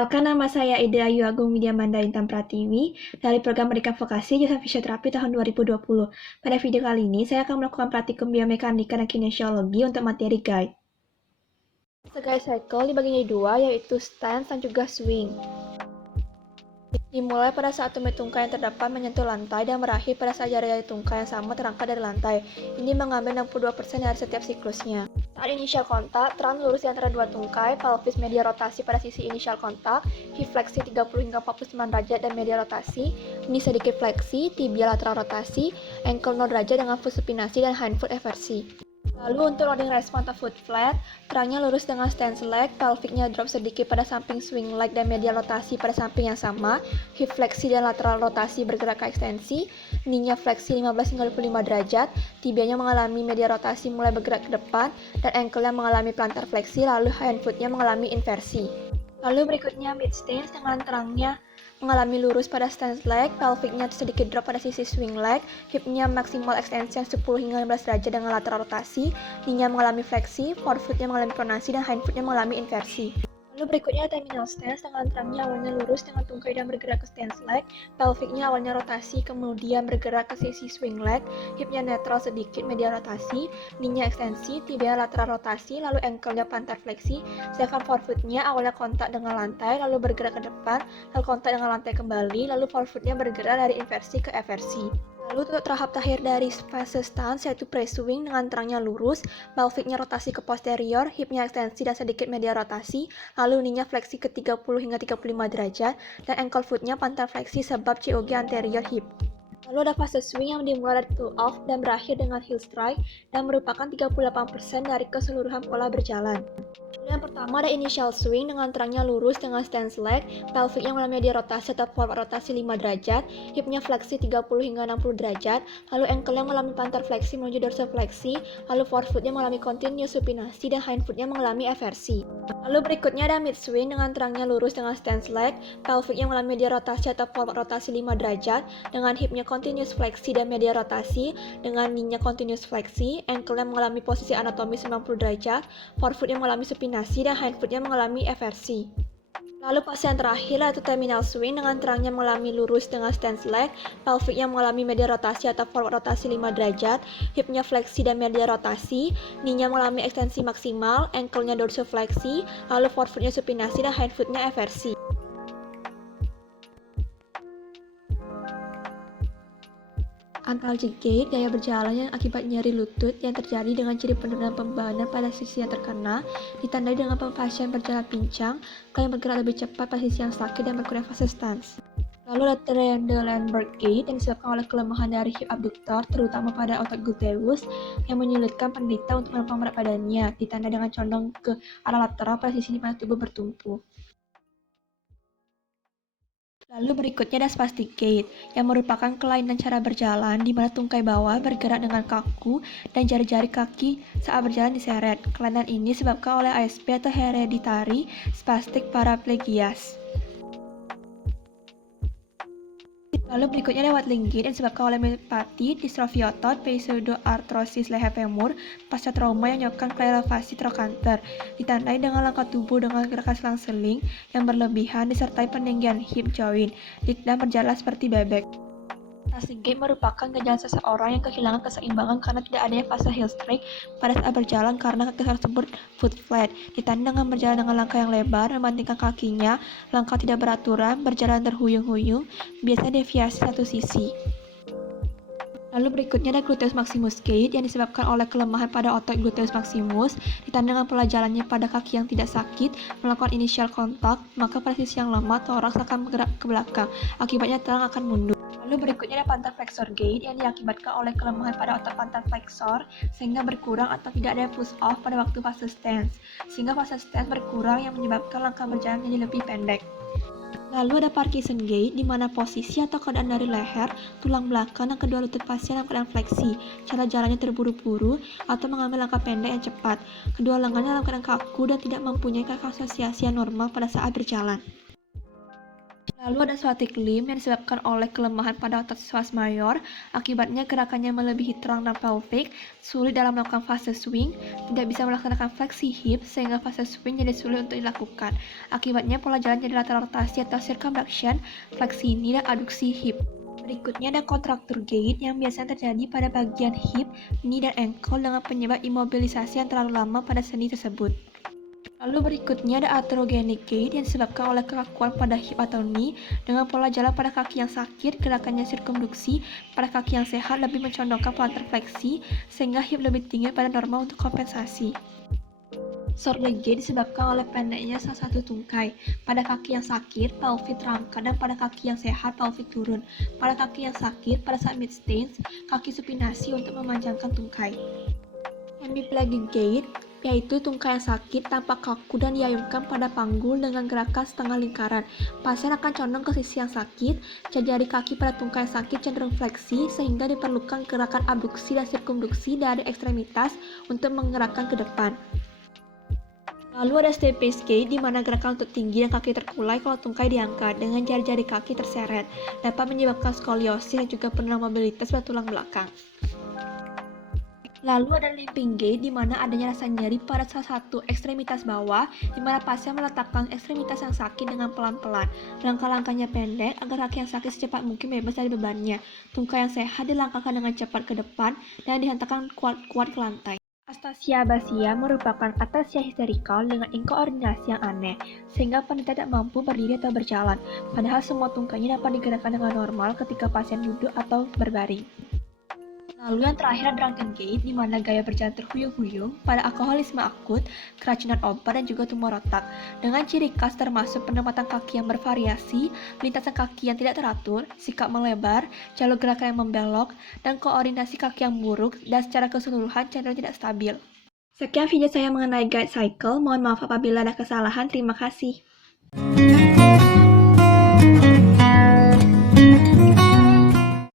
Perkenalkan, nama saya Ida Ayu Agung Widyamanda Intan Pratiwi dari program Pendidikan Vokasi Jurusan Fisioterapi tahun 2020. Pada video kali ini, saya akan melakukan praktikum biomekanika dan kinesiologi untuk materi guide. Guide cycle dibagi menjadi dua, yaitu stance dan juga swing. Dimulai pada saat tumit tungkai yang terdapat menyentuh lantai dan berakhir pada saat jari-jari tungkai yang sama terangkat dari lantai. Ini mengambil 62% dari setiap siklusnya. Saat inisial kontak, terang lurus di antara dua tungkai, pelvis media rotasi pada sisi inisial kontak, hip fleksi 30 hingga 49 derajat dan media rotasi, knee sedikit fleksi, tibia lateral rotasi, ankle 0 derajat dengan foot supinasi dan hind foot eversi. Lalu untuk loading respon atau foot flat, terangnya lurus dengan stance leg, pelviknya drop sedikit pada samping swing leg dan media rotasi pada samping yang sama, hip fleksi dan lateral rotasi bergerak ke ekstensi, knee-nya fleksi 15 hingga 25 derajat, tibianya mengalami media rotasi mulai bergerak ke depan, dan ankle-nya mengalami plantar fleksi, lalu hind foot-nya mengalami inversi. Lalu berikutnya mid stance dengan terangnya mengalami lurus pada stance leg, pelviknya sedikit drop pada sisi swing leg, hipnya maksimal extension 10 hingga 15 derajat dengan lateral rotasi, knee-nya mengalami fleksi, forefoot-nya mengalami pronasi, dan hindfoot-nya mengalami inversi. Lalu berikutnya terminal stance dengan terangnya awalnya lurus dengan tungkai dan bergerak ke stance leg, pelviknya awalnya rotasi kemudian bergerak ke sisi swing leg, hipnya netral sedikit media rotasi, knee-nya ekstensi, tibia lateral rotasi, lalu ankle-nya plantar fleksi, sedangkan forefoot-nya awalnya kontak dengan lantai lalu bergerak ke depan, lalu kontak dengan lantai kembali, lalu forefoot-nya bergerak dari inversi ke eversi. Lalu untuk tahap terakhir dari fase stance yaitu pre-swing dengan terangnya lurus, pelviknya rotasi ke posterior, hipnya ekstensi dan sedikit media rotasi, lalu knee-nya fleksi ke 30 hingga 35 derajat, dan ankle foot-nya plantar fleksi sebab COG anterior hip. Lalu ada fase swing yang dimulai dari pull off dan berakhir dengan heel strike dan merupakan 38% dari keseluruhan pola berjalan. Yang pertama ada initial swing dengan terangnya lurus dengan stance leg, pelviknya mengalami media rotasi atau forward rotasi 5 derajat, hipnya fleksi 30 hingga 60 derajat, lalu ankle-nya mengalami plantar fleksi menuju dorsifleksi, lalu forefoot-nya mengalami continuous supinasi dan hindfoot-nya mengalami eversi. Lalu berikutnya ada mid swing dengan terangnya lurus dengan stance leg, pelviknya mengalami media rotasi atau forward rotasi 5 derajat, dengan hipnya continuous fleksi dan media rotasi, dengan knee-nya continuous fleksi, ankle-nya mengalami posisi anatomis 90 derajat, forefoot-nya mengalami supinasi dan hindfoot-nya mengalami eversi. Lalu fase yang terakhir yaitu terminal swing dengan terangnya mengalami lurus dengan stance leg, pelviknya mengalami media rotasi atau forward rotasi 5 derajat, hipnya fleksi dan media rotasi, knee-nya mengalami ekstensi maksimal, ankle-nya dorsifleksi, lalu forefoot-nya supinasi dan hindfoot-nya eversi. Antalgic gait, gaya berjalan yang akibat nyeri lutut yang terjadi dengan ciri penurunan pembebanan pada sisi yang terkena, ditandai dengan pasien berjalan pincang, yang bergerak lebih cepat pada sisi yang sakit dan berkurang fase stance. Lalu ada Trendelenburg gait yang disebabkan oleh kelemahan dari hip abductor, terutama pada otot gluteus, yang menyulitkan penderita untuk menopang berat badannya, ditandai dengan condong ke arah lateral pada sisi di mana tubuh bertumpu. Lalu berikutnya ada spastic gait, yang merupakan kelainan cara berjalan di mana tungkai bawah bergerak dengan kaku dan jari-jari kaki saat berjalan diseret. Kelainan ini disebabkan oleh ASP atau Hereditary Spastic Paraplegias. Lalu berikutnya ada waddling gait yang disebabkan oleh myopathy, distrofi otot, pseudoarthrosis leher femur, pasca trauma yang menyebabkan elevasi trochanter, ditandai dengan langkah tubuh dengan gerakan selang-seling yang berlebihan disertai peninggian hip joint, dan berjalan seperti bebek. Spastic gait merupakan gejala seseorang yang kehilangan keseimbangan karena tidak adanya fase heel strike pada saat berjalan karena kaki tersebut foot flat, ditandai dengan berjalan dengan langkah yang lebar, membandingkan kakinya, langkah tidak beraturan, berjalan terhuyung-huyung, biasanya deviasi satu sisi. Lalu berikutnya ada gluteus maximus gait yang disebabkan oleh kelemahan pada otot gluteus maximus, ditandai dengan pola jalannya pada kaki yang tidak sakit, melakukan initial kontak, maka pada sisi yang lemah, toraks akan bergerak ke belakang, akibatnya terang akan mundur. Lalu berikutnya ada plantar flexor gait yang diakibatkan oleh kelemahan pada otot plantar flexor sehingga berkurang atau tidak ada push off pada waktu fase stance, sehingga fase stance berkurang yang menyebabkan langkah berjalan menjadi lebih pendek. Lalu ada Parkinson gait, di mana posisi atau keadaan dari leher, tulang belakang, dan kedua lutut pasien dalam keadaan fleksi. Cara jalannya terburu-buru atau mengambil langkah pendek yang cepat. Kedua lengannya dalam keadaan kaku dan tidak mempunyai kaki asosiasi yang normal pada saat berjalan. Lalu ada sciatic limb yang disebabkan oleh kelemahan pada otot psoas mayor, akibatnya gerakannya melebihi tulang dan pelvic, sulit dalam melakukan fase swing, tidak bisa melaksanakan fleksi hip sehingga fase swing jadi sulit untuk dilakukan. Akibatnya pola jalan jadi lateral rotasi atau circumflexion, fleksi knee dan aduksi hip. Berikutnya ada kontraktur gait yang biasanya terjadi pada bagian hip, knee, dan ankle dengan penyebab imobilisasi yang terlalu lama pada sendi tersebut. Lalu berikutnya ada arthrogenic gait yang disebabkan oleh kekakuan pada hip atau knee dengan pola jalan pada kaki yang sakit, gerakannya sirkumduksi, pada kaki yang sehat lebih mencondongkan plantar fleksi sehingga hip lebih tinggi pada normal untuk kompensasi. Short leg gait disebabkan oleh pendeknya salah satu tungkai. Pada kaki yang sakit, pelvic terangkat dan pada kaki yang sehat, pelvic turun. Pada kaki yang sakit, pada saat mid stance, kaki supinasi untuk memanjangkan tungkai. Hemiplegic gait yaitu tungkai yang sakit tampak kaku dan diayunkan pada panggul dengan gerakan setengah lingkaran. Pasien akan condong ke sisi yang sakit, jari kaki pada tungkai yang sakit cenderung fleksi sehingga diperlukan gerakan abduksi dan sirkumduksi dari ekstremitas untuk menggerakkan ke depan. Lalu ada step-based gait di mana gerakan untuk tinggi dan kaki terkulai kalau tungkai diangkat dengan jari-jari kaki terseret, dapat menyebabkan skoliosis dan juga penurunan mobilitas pada tulang belakang. Lalu ada limping gait di mana adanya rasa nyeri pada salah satu ekstremitas bawah di mana pasien meletakkan ekstremitas yang sakit dengan pelan-pelan. Langkah-langkahnya pendek agar kaki yang sakit secepat mungkin bebas dari bebannya. Tungkai yang sehat dilangkahkan dengan cepat ke depan dan dihantarkan kuat-kuat ke lantai. Astasia abasia merupakan atasia histerikal dengan inkoordinasi yang aneh, sehingga penderita tidak mampu berdiri atau berjalan, padahal semua tungkainya dapat digerakkan dengan normal ketika pasien duduk atau berbaring. Lalu yang terakhir ada drunken gait, di mana gaya berjalan terhuyung-huyung pada alkoholisme akut, keracunan obat, dan juga tumor otak. Dengan ciri khas termasuk penempatan kaki yang bervariasi, lintasan kaki yang tidak teratur, sikap melebar, jalur gerakan yang membelok, dan koordinasi kaki yang buruk, dan secara keseluruhan cenderung tidak stabil. Sekian video saya mengenai guide cycle, mohon maaf apabila ada kesalahan, terima kasih.